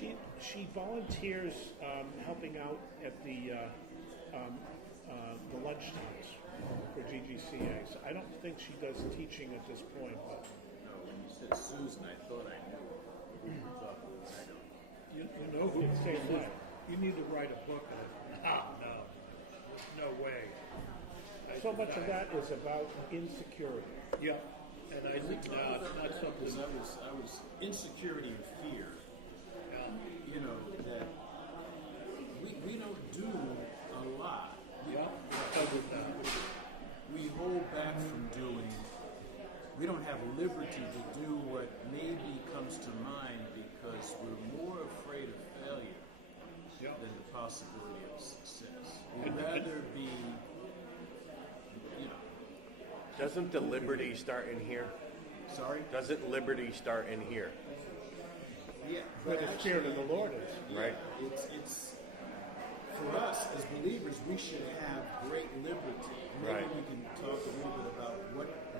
She volunteers helping out at the lunch times for GGCAs. I don't think she does teaching at this point, but No, when you said Susan, I thought I knew. Who you thought it was, I don't. You know who? same way. You need to write a book on it. No way. So much of that is about insecurity. Yeah, and I think it's not something. Because I was insecurity and fear. You know, that we don't do a lot. We hold back from doing. We don't have liberty to do what maybe comes to mind because we're more afraid of failure than the possibility of success. We'd rather be, Doesn't the liberty start in here? Sorry? Doesn't liberty start in here? Yeah. Where the Spirit of the Lord is. Right. It's for us as believers, we should have great liberty. Maybe Right. we can talk a little bit about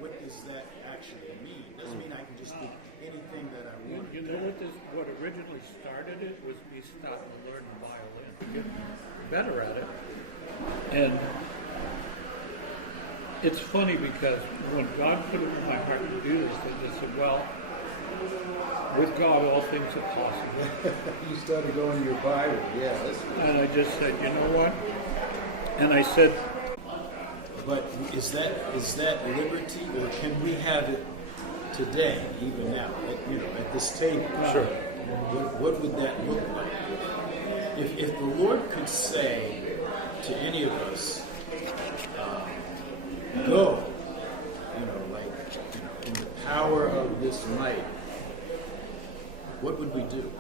what does that actually mean. It doesn't mean I can just do anything that I want. You know what originally started it was me starting to learn the violin, get better at it. And it's funny because when God put it in my heart to do this, I said, well, with God all things are possible. You started going to your Bible, yeah. And I just said, you know what? And I said, But is that liberty, or can we have it today, even now, at this table? Sure. What would that look like? If the Lord could say to any of us, go, in the power of this might, what would we do?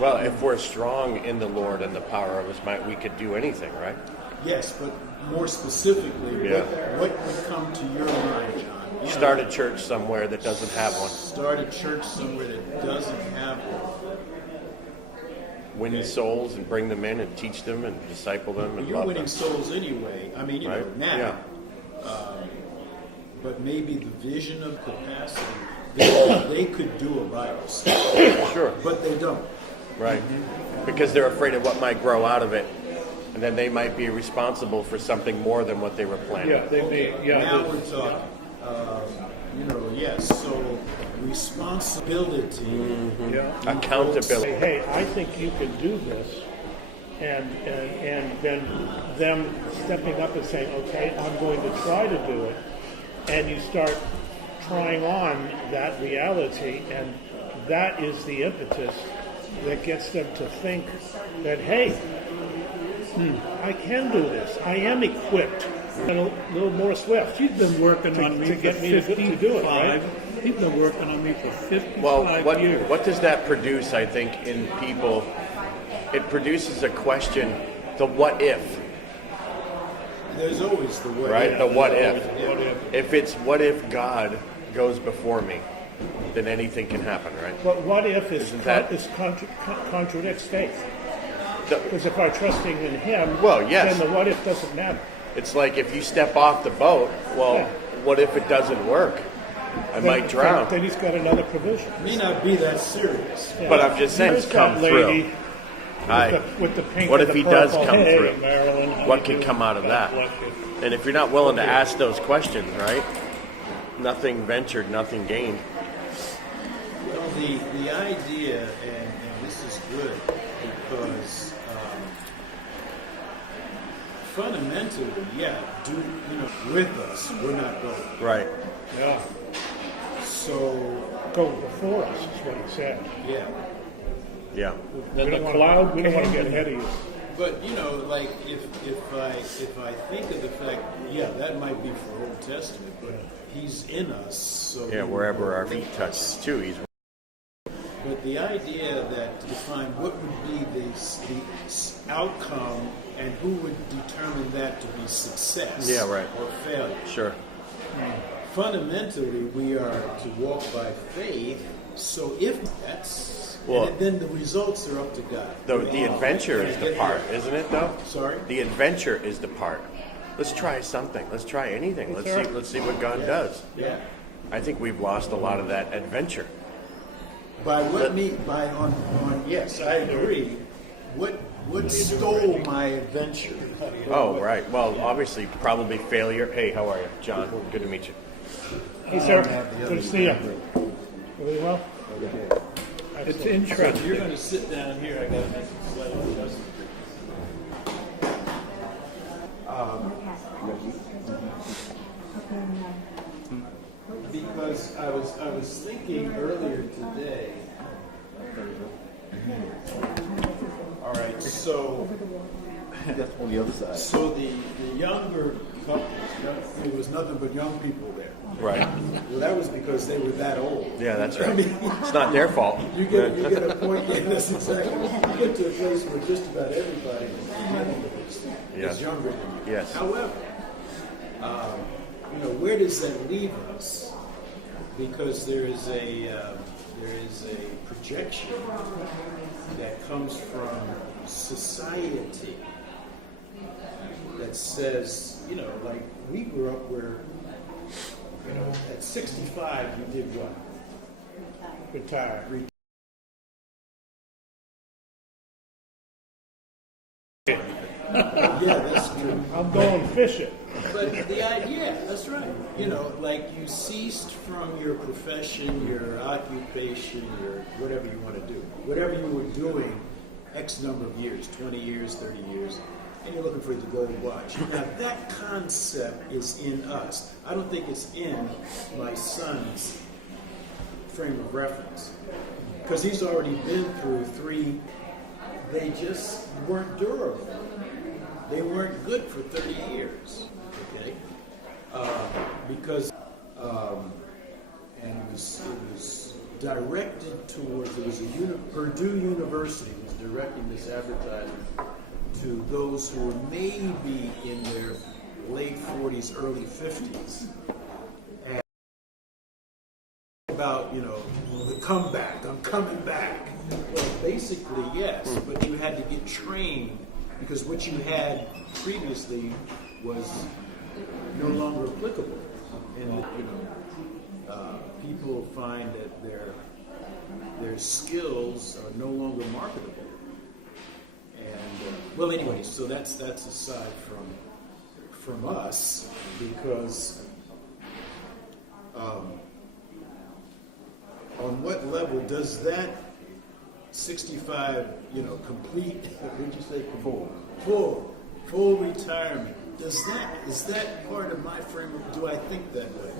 Well, if we're strong in the Lord and the power of His might, we could do anything, right? Yes, but more specifically, Yeah. what would come to your mind, John? Start a church somewhere that doesn't have one. Start a church somewhere that doesn't have one. Win souls and bring them in and teach them and disciple them and You're love winning them. souls anyway. I mean, Right? now. Yeah. But maybe the vision of capacity, they could do a Bible study, Sure. but they don't. Right. Because they're afraid of what might grow out of it. And then they might be responsible for something more than what they were planning. yeah, they may, yeah. Now we're talking. Yes. So responsibility. Yeah. Accountability. Hey, I think you can do this, and then them stepping up and saying, okay, I'm going to try to do it, and you start trying on that reality, and that is the impetus that gets them to think that, hey, I can do this. I am equipped. And a little more swift. She's been working on me to for get me to 55. do it, right? She's been working on me for 55 Well, years. what does that produce, I think, in people? It produces a question, the what if, There's always the way. right? The what if. What if? If it's what if God goes before me, then anything can happen, right? But what if Isn't that- contradicts faith? The- Because if I'm trusting in Him, Well, yes. then the what if doesn't matter. It's like if you step off the boat, well, Yeah. what if it doesn't work? I might drown. Then He's got another provision. May not be that serious. But I'm just saying, There's come that lady through. with Aye. with the pink What and if the he does purple. come Hey, through? Marilyn, how What you can doing? come out of God that? bless you. And if you're not willing to ask those questions, right? Nothing ventured, nothing gained. Well, the idea, and this is good, because fundamentally, with us, we're not going. Right. Yeah. So, Go before us is what He said. yeah. Yeah. We Then don't the want cloud we don't want to came get ahead of you. But like if I think of the fact, that might be for Old Testament, but He's in us. So Yeah, wherever our feet touch too, He's But the idea that to define what would be the outcome and who would determine that to be success, Yeah, right. or failure. sure. Fundamentally, we are to walk by faith. So if that's, Well- then the results are up to God. The adventure is the part, isn't it? Though. Sorry? The adventure is the part. Let's try something. Let's try anything. Let's see what God does. Yeah. I think we've lost a lot of that adventure. By what yes, I agree. What stole my adventure? Oh, right. Well, obviously, probably failure. Hey, how are you? John, good to meet you. Hey, sir. Good to see you. Really well? It's So interesting. you're going to sit down here. I got to make a slight adjustment. Because I was thinking earlier today. All right, so That's on the other side. so the younger couples, it was nothing but young people there. Right. Well, that was because they were that old. Yeah, that's I right. mean, It's not their fault. you get a point. Yeah, that's exactly. You get to a place where just about everybody Yes. is younger than you. Yes. However, where does that leave us? Because there is a projection that comes from society that says, like we grew up where, at 65 you did what? Retire. Yeah, that's true. I'm going fishing. But the idea, that's right. Like you ceased from your profession, your occupation, your whatever you want to do. Whatever you were doing X number of years, 20 years, 30 years, and you're looking for the gold watch. Now that concept is in us. I don't think it's in my son's frame of reference. Because he's already been through 3, they just weren't durable. They weren't good for 30 years, okay? Because, and it was directed towards, it was Purdue University was directing this advertisement to those who were maybe in their late 40s, early 50s. And about, the comeback, I'm coming back. Well, basically, yes, but you had to get trained because what you had previously was no longer applicable. And people find that their skills are no longer marketable. And well, anyway, so that's aside from us because on what level does that 65, complete, what did you say? Full retirement. Is that part of my framework? Do I think that way?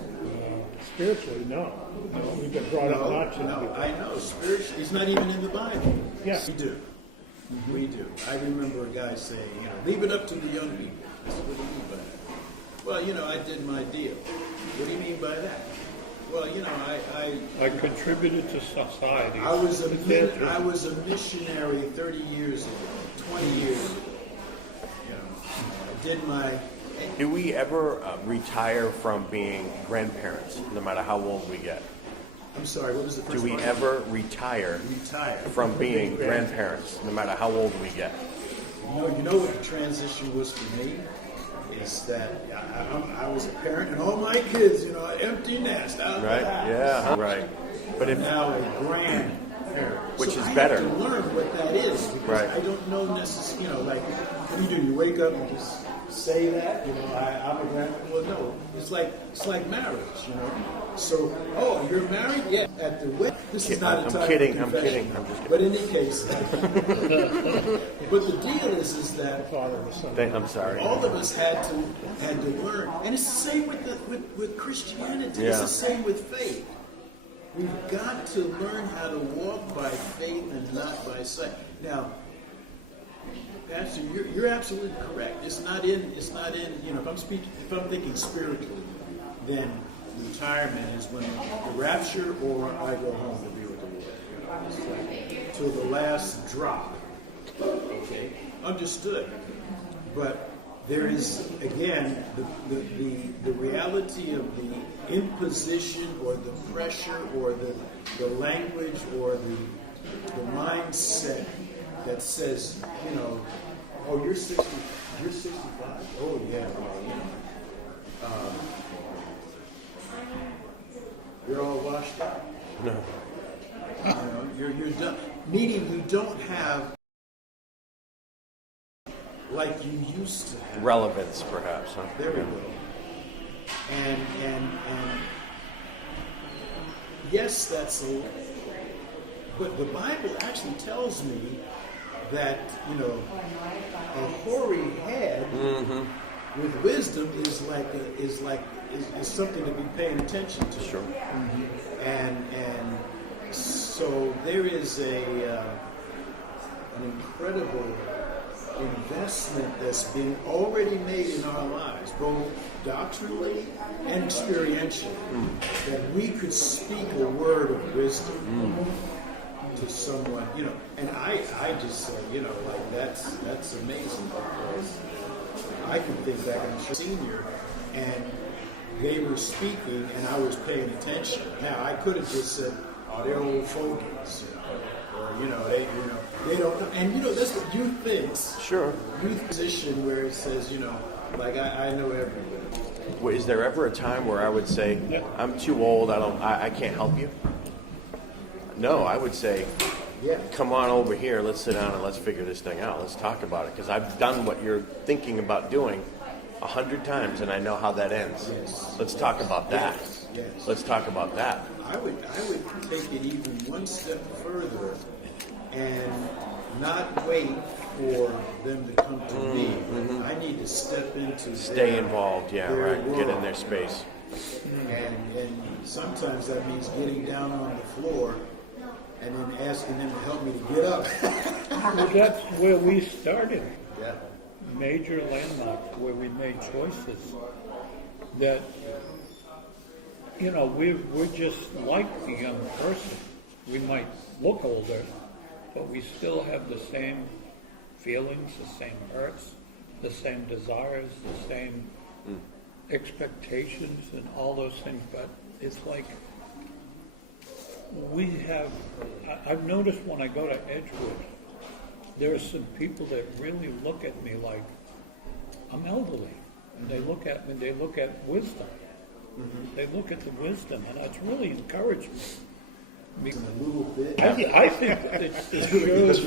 Spiritually, no. We've been brought up not to. No, I know. Spiritually, it's not even in the Bible. Yes. We do. We do. I remember a guy saying, leave it up to the young people. I said, what do you mean by that? Well, I did my deal. What do you mean by that? Well, I contributed to society. I was a missionary 30 years ago, 20 years ago. I did my. Do we ever retire from being grandparents, no matter how old we get? I'm sorry, what was the first Do we part? ever retire from being grandparents, no matter how old we get? You know what the transition was for me? Is that I was a parent and all my kids, an empty nest out of the Right? house. Yeah. Right. But if Now a grandparent. Which So is I better. have to learn what that is because Right. I don't know necessarily, like, what do? You wake up and just say that? I'm a grandparent. Well, no. It's like marriage, So, you're married? Yeah. At the wedding. This is not a I'm time kidding. for I'm confession. kidding. I'm just kidding. But in any case, but the deal is that Father and the Son. I'm sorry. all of us had to learn, and it's the same with Christianity. Yeah. It's the same with faith. We've got to learn how to walk by faith and not by sight. Now, Pastor, you're absolutely correct. It's not in. If I'm thinking spiritually, then retirement is when the rapture or I go home to be with the Lord. It's like till the last drop. Okay, understood. But there is again the reality of the imposition or the pressure or the language or the mindset that says, you're 60, you're 65. Oh yeah, well, you're all washed out. No. You're done. Meaning you don't have like you used to have. Relevance, perhaps. Huh? There we go. And yes, that's a. But the Bible actually tells me that a hoary head with wisdom is something to be paying attention to. Sure. And so there is an incredible investment that's been already made in our lives, both doctrinally and experientially, that we could speak a word of wisdom to someone, and I just say, like that's amazing, because I can think back when I was a senior and they were speaking and I was paying attention. Now I could have just said, "Oh, they're old fogies," or they don't know. And that's what youth thinks. Sure. Youth position where it says, like I know everybody. Well, is there ever a time where I would say, I'm too old, I can't help you? No, I would say, come on over here, let's sit down and let's figure this thing out. Let's talk about it, because I've done what you're thinking about doing 100 times, and I know how that ends. Yes. Let's talk about that. Yes. Let's talk about that. I would take it even one step further and not wait for them to come to me. I need to step into Stay involved, their right. world. Get in their space. And sometimes that means getting down on the floor and then asking them to help me to get up. Well, that's where we started. Yeah. Major landmarks where we made choices that, we're just like the young person. We might look older, but we still have the same feelings, the same hurts, the same desires, the same expectations and all those things. But it's like I've noticed when I go to Edgewood, there are some people that really look at me like I'm elderly. And they look at me, they look at wisdom. They look at the wisdom, and it's really encouraged me. A little bit. I think that it shows.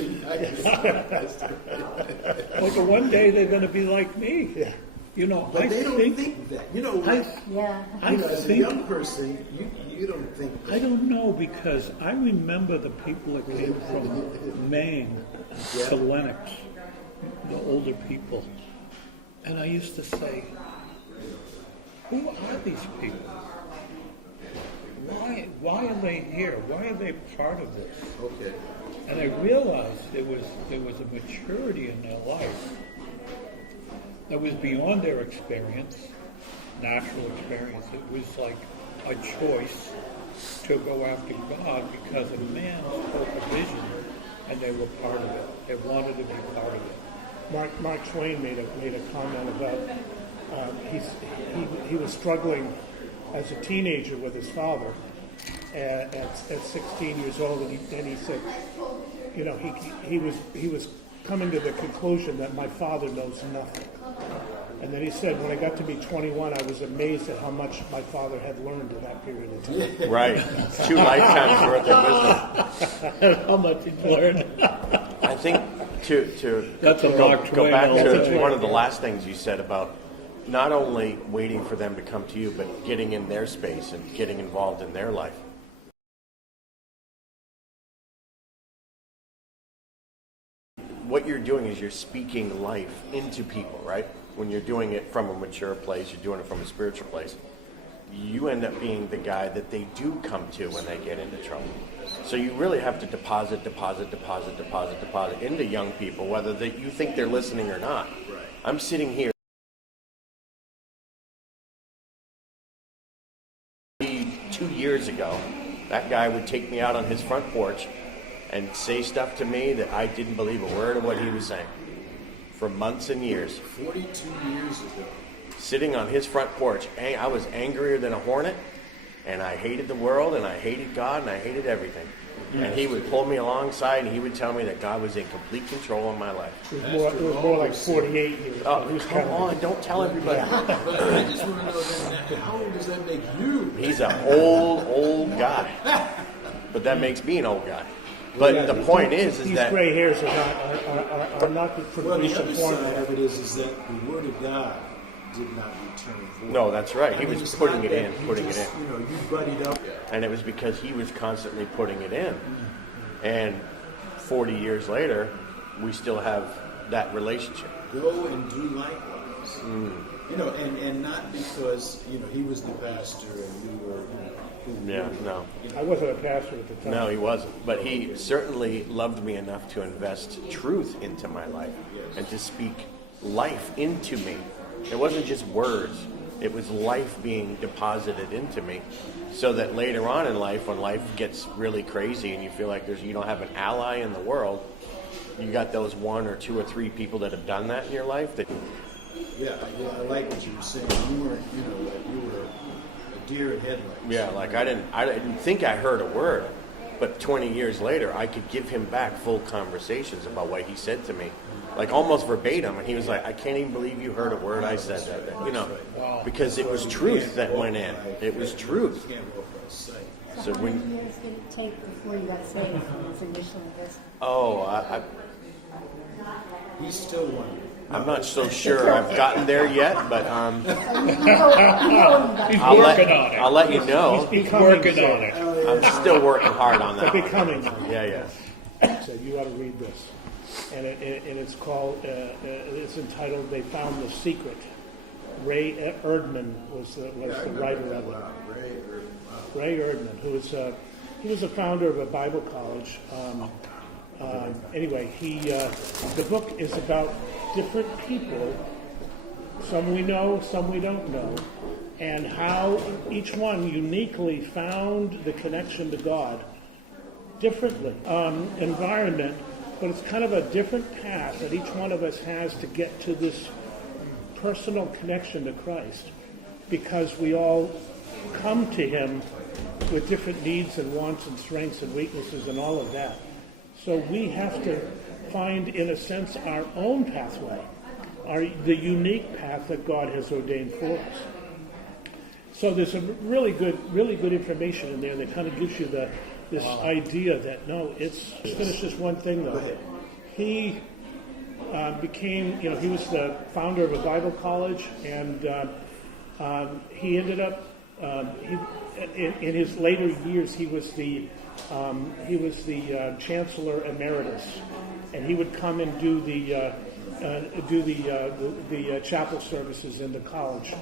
Like one day they're going to be like me. Yeah. But they don't think that. As a young person, you don't think that. I don't know, because I remember the people that came from Maine to Lenox, the older people. And I used to say, who are these people? Why are they here? Why are they part of this? Okay. And I realized there was a maturity in their life that was beyond their experience, natural experience. It was like a choice to go after God because a man spoke a vision and they were part of it. They wanted to be part of it. Mark Twain made a comment about he was struggling as a teenager with his father at 16 years old, and he said, he was coming to the conclusion that my father knows nothing. And then he said, when I got to be 21, I was amazed at how much my father had learned in that period of time. Right. 2 lifetimes worth of wisdom. How much he learned. I think to That's a go Mark back Twain. to one of the last things you said about not only waiting for them to come to you, but getting in their space and getting involved in their life. What you're doing is you're speaking life into people, right? When you're doing it from a mature place, you're doing it from a spiritual place. You end up being the guy that they do come to when they get into trouble. So you really have to deposit into young people, whether you think they're listening or not. Right. I'm sitting here 2 years ago, that guy would take me out on his front porch and say stuff to me that I didn't believe a word of what he was saying for months and years. 42 years ago. Sitting on his front porch, I was angrier than a hornet, and I hated the world, and I hated God, and I hated everything. And he would pull me alongside, and he would tell me that God was in complete control of my life. It was more like 48 years. Oh, come on, don't tell everybody. But I just want to know that, how old does that make you? He's an old guy. But that makes me an old guy. But the point is These that gray hairs are not the Well, the traditional other form. side of it is that the Word of God did not return void. no, that's right. He I mean, was it's putting not it that in, you putting it just, in. You know, you buddied up. And it was because he was constantly putting it in. And 40 years later, we still have that relationship. Go and do likewise. You know, and not because, you know, he was the pastor and you were, Yeah, no. I wasn't a pastor at the time. No, he wasn't. But he certainly loved me enough to invest truth into my life and to speak life into me. It wasn't just words. It was life being deposited into me so that later on in life, when life gets really crazy and you feel like you don't have an ally in the world, you got those one or two or three people that have done that in your life. That yeah, I like what you were saying. You weren't, you know, like you were a deer in headlights. yeah, like I didn't think I heard a word, but 20 years later, I could give him back full conversations about what he said to me, like almost verbatim. And he was like, "I can't even believe you heard a word I said that day." You know, because it was truth that went in. It was truth. You can't walk by sight. So How when many years did it take before you got saved from his initial investment? He's still one. I'm not so sure I've gotten there yet, but He's I'll working on it. I'll let you know. He's working on it. I'm still working hard on that. one. Becoming. Yeah. Said you ought to read this, and it's called. It's entitled "They Found the Secret." Ray Erdman was the writer of it. Ray Erdman, who was he was a founder of a Bible college. Anyway, the book is about different people. Some we know, some we don't know, and how each one uniquely found the connection to God differently. Environment, but it's kind of a different path that each one of us has to get to this personal connection to Christ, because we all come to Him with different needs and wants and strengths and weaknesses and all of that. So we have to find, in a sense, our own pathway, the unique path that God has ordained for us. So there's some really good information in there that kind of gives you this idea that, no, it's... Just finish this one thing, though. He became, he was the founder of a Bible college, and he ended up, in his later years, he was the chancellor emeritus, and he would come and do the chapel services in the college,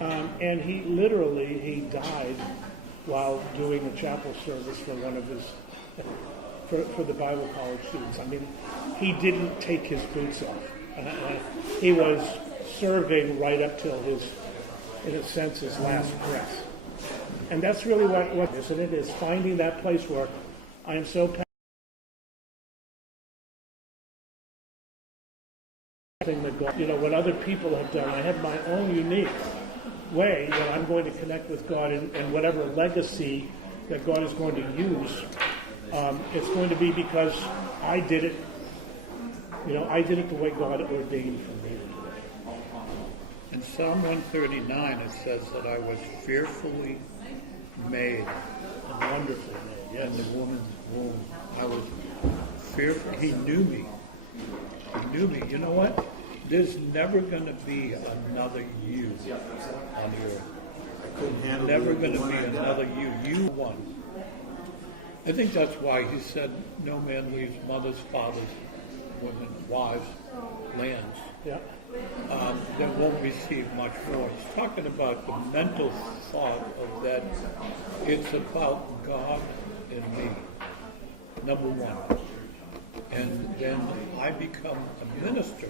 and he died while doing a chapel service for one of his for the Bible college students. I mean, he didn't take his boots off. He was serving right up till his last breath. And that's really what isn't it? Is finding that place where I am so passionate that God, what other people have done. I have my own unique way that I'm going to connect with God, and whatever legacy that God is going to use, it's going to be because I did it. I did it the way God ordained for me to do it. In Psalm 139, it says that I was fearfully made And wonderfully made. in the woman's womb. I was fearful. He knew me. He knew me. You know what? There's never going to be another you on the earth. I couldn't handle Never the going to one be I got. another you. You one. I think that's why he said, no man leaves mothers, fathers, women, wives, lands, Yeah. that won't receive much more. He's talking about the mental thought of that it's about God and me, number one. And then I become a minister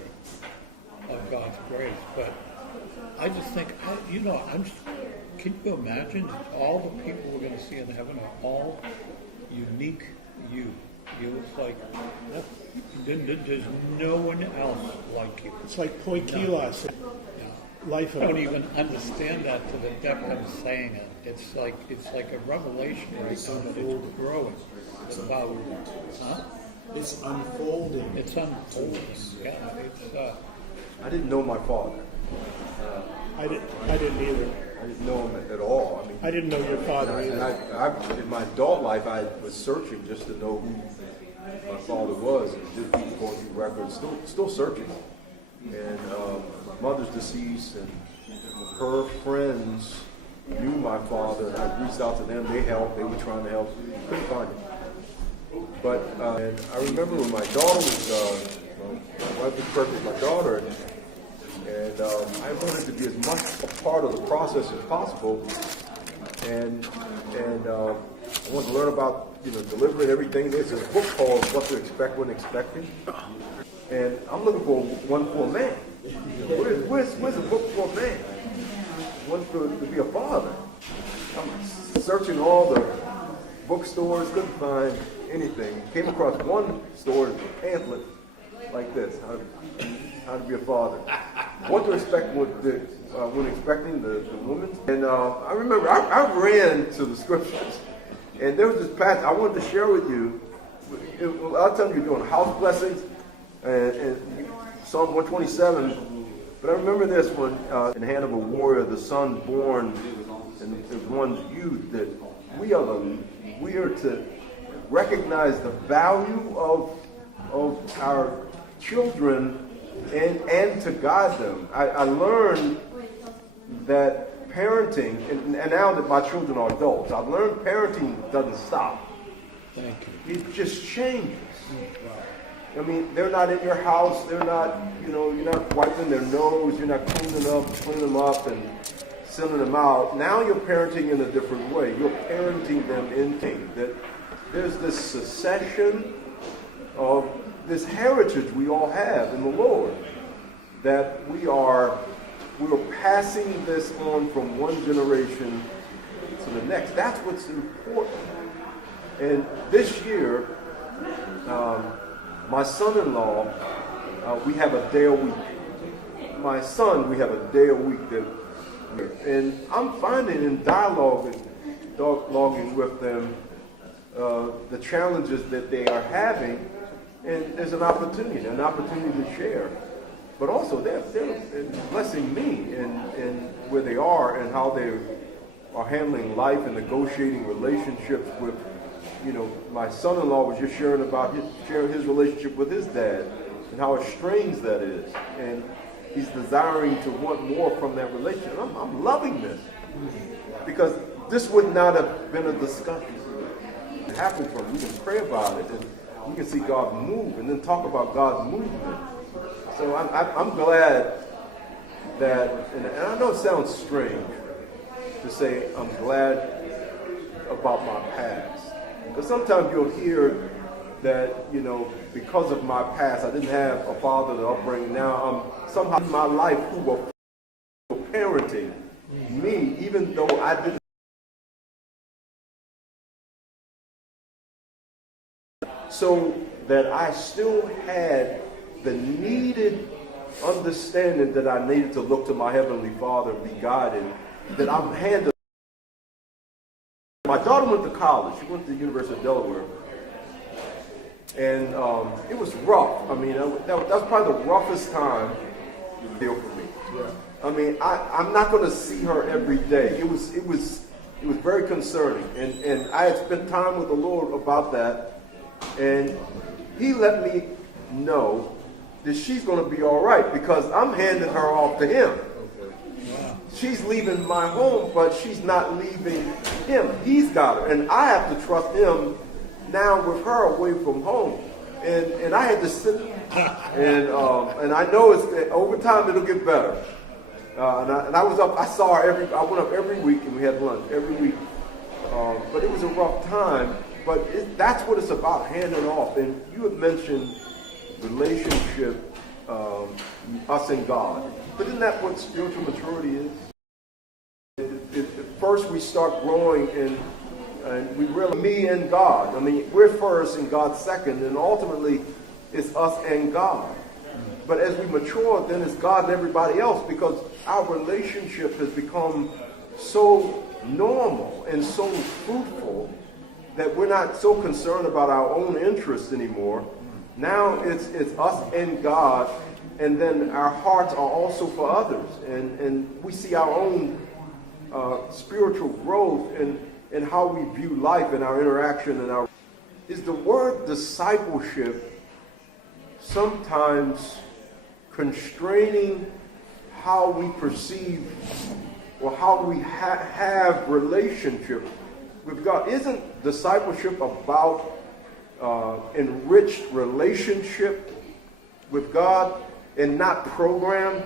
of God's grace. But I just think, can you imagine all the people we're going to see in heaven are all unique you. It's like, there's no one else like you. It's like poikilos, life I of... don't even understand that to the depth I'm saying it. It's like a revelation right now. It's growing. It's about, It's unfolding. It's unfolding. Yeah, I didn't know my father. I didn't either. I didn't know him at all. I mean, I didn't know your father and either. in my adult life, I was searching just to know who my father was, and just keep going through records, still searching. And my mother's deceased, and her friends knew my father, and I reached out to them. They helped. They were trying to help. Couldn't find him. But and I remember when my daughter was, my wife was pregnant with my daughter, and I wanted to be as much a part of the process as possible, and I wanted to learn about delivery and everything. There's a book called What to Expect When Expecting, and I'm looking for one for a man. Where's a book for a man? One to be a father. I'm searching all the bookstores, couldn't find anything. Came across one store, pamphlet like this: how to be a father. What to expect when expecting the woman. And I remember I ran to the scriptures, and there was this passage I wanted to share with you. A lot of times you're doing house blessings and Psalm 127. But I remember this one, in the hand of a warrior, the son born in one's youth, that we are to recognize the value of our children and to guide them. I learned that parenting, and now that my children are adults, I've learned parenting doesn't stop. Thank you. It just changes. I mean, they're not in your house. They're not, you're not wiping their nose. You're not cleaning them up and sending them out. Now you're parenting in a different way. You're parenting them in pain. That there's this succession of this heritage we all have in the Lord. That we're passing this on from one generation to the next. That's what's important. And this year, my son-in-law, we have a day a week. My son, we have a day a week and I'm finding in dialoguing with them the challenges that they are having, and there's an opportunity to share. But also they're blessing me in where they are and how they are handling life and negotiating relationships with. My son-in-law was just sharing his relationship with his dad and how estranged that is. And he's desiring to want more from that relationship. I'm loving this because this would not have been a discussion. It happened for we can pray about it and we can see God move and then talk about God's movement. So I'm glad that, and I know it sounds strange to say I'm glad about my past. Because sometimes you'll hear that, because of my past, I didn't have a father to upbringing. Now I'm somehow in my life who were parenting me, even though I didn't. So that I still had the needed understanding that I needed to look to my Heavenly Father and be guided, that I'm handling. My daughter went to college. She went to the University of Delaware. And it was rough. I mean, that was probably the roughest time deal for me. Yeah. I mean, I'm not going to see her every day. It was very concerning. And I had spent time with the Lord about that. And He let me know that she's going to be all right because I'm handing her off to Him. She's leaving my home, but she's not leaving Him. He's got her. And I have to trust Him now with her away from home. And I had to sit, and I know over time it'll get better. And I was up, I saw her I went up every week and we had lunch every week. But it was a rough time. But that's what it's about, handing off. And you had mentioned relationship, us and God. But isn't that what spiritual maturity is? First we start growing and we realize me and God. I mean, we're first and God's second, and ultimately it's us and God. But as we mature, then it's God and everybody else, because our relationship has become so normal and so fruitful that we're not so concerned about our own interests anymore. Now it's us and God, and then our hearts are also for others, and we see our own spiritual growth and how we view life and our interaction and our is the word discipleship sometimes constraining how we perceive or how we have relationship with God. Isn't discipleship about enriched relationship with God and not program?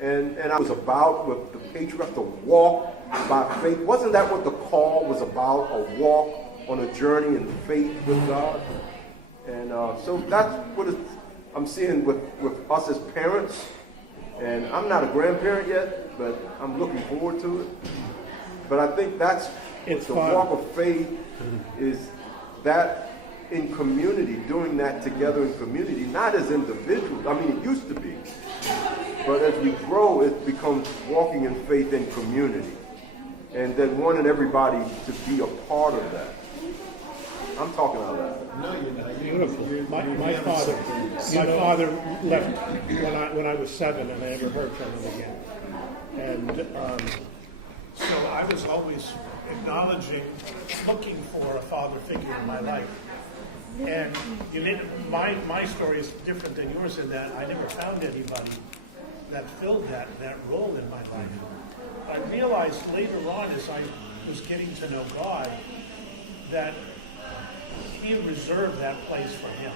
And I was about with the patriarchs to walk by faith. Wasn't that what the call was about? A walk on a journey in faith with God? And so that's what I'm seeing with us as parents. And I'm not a grandparent yet, but I'm looking forward to it. But I think that's the walk of faith is that in community, doing that together in community, not as individuals. I mean, it used to be. But as we grow, it becomes walking in faith in community. And then wanting everybody to be a part of that. I'm talking out loud. No, you're not. Beautiful. My father left when I was 7, and I never heard from him again. And so I was always acknowledging, looking for a father figure in my life. And my story is different than yours in that I never found anybody that filled that role in my life. I realized later on, as I was getting to know God, that He had reserved that place for him.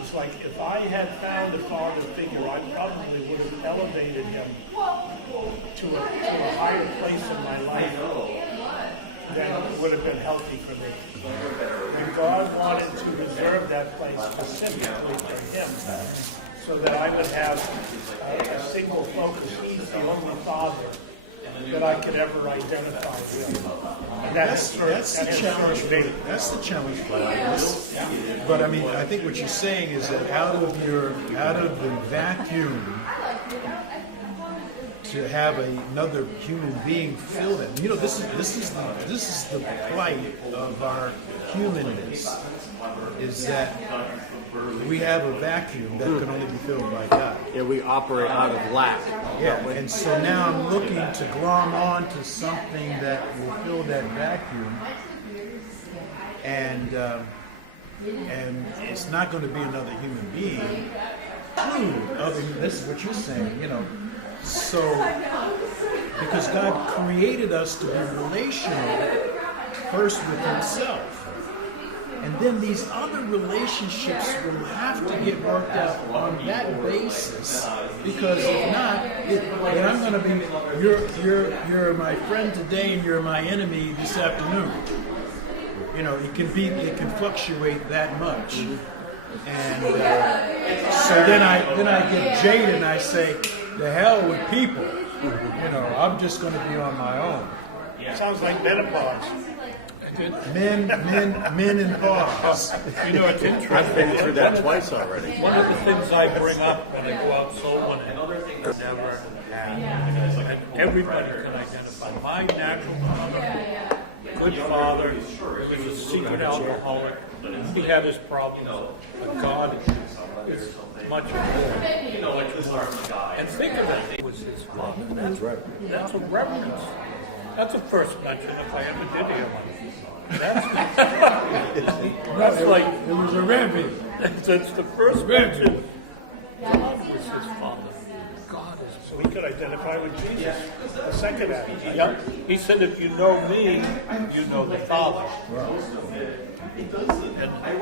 It's like if I had found a father figure, I probably would have elevated him to a higher place in my life than would have been healthy for me. And God wanted to reserve that place specifically for him, so that I would have a single focus. He's the only father that I could ever identify with. And That's the challenge. That's the challenge for us. But I mean, I think what you're saying is that out of the vacuum, to have another human being fill it. You know, this is the plight of our humanness, is that we have a vacuum that can only be filled by God. Yeah, we operate out of lack. Yeah, and so now I'm looking to glom on to something that will fill that vacuum, and it's not going to be another human being. This is what you're saying, you know. So, because God created us to be relational first with Himself. And then these other relationships will have to get worked out on that basis, because if not, then I'm going to be you're my friend today and you're my enemy this afternoon. You know, it can fluctuate that much, and so then I get jaded and I say, the hell with people. You know, I'm just going to be on my own. sounds like menopause. Men in pause. You know, it's interesting. I've been through that twice already. One of the things I bring up when I go out soul winning, never had, and everybody can identify. My natural father, good father, was a secret alcoholic. He had his problems, but God is much more. And think of it, it was his father. That's right. That's a reverence. That's a first mention if I ever did hear one. That's like It was a rampage. it's the first mention. God was his father. God is. So he could identify with Jesus. The second act. Yeah. He said, if you know me, you know the Father. And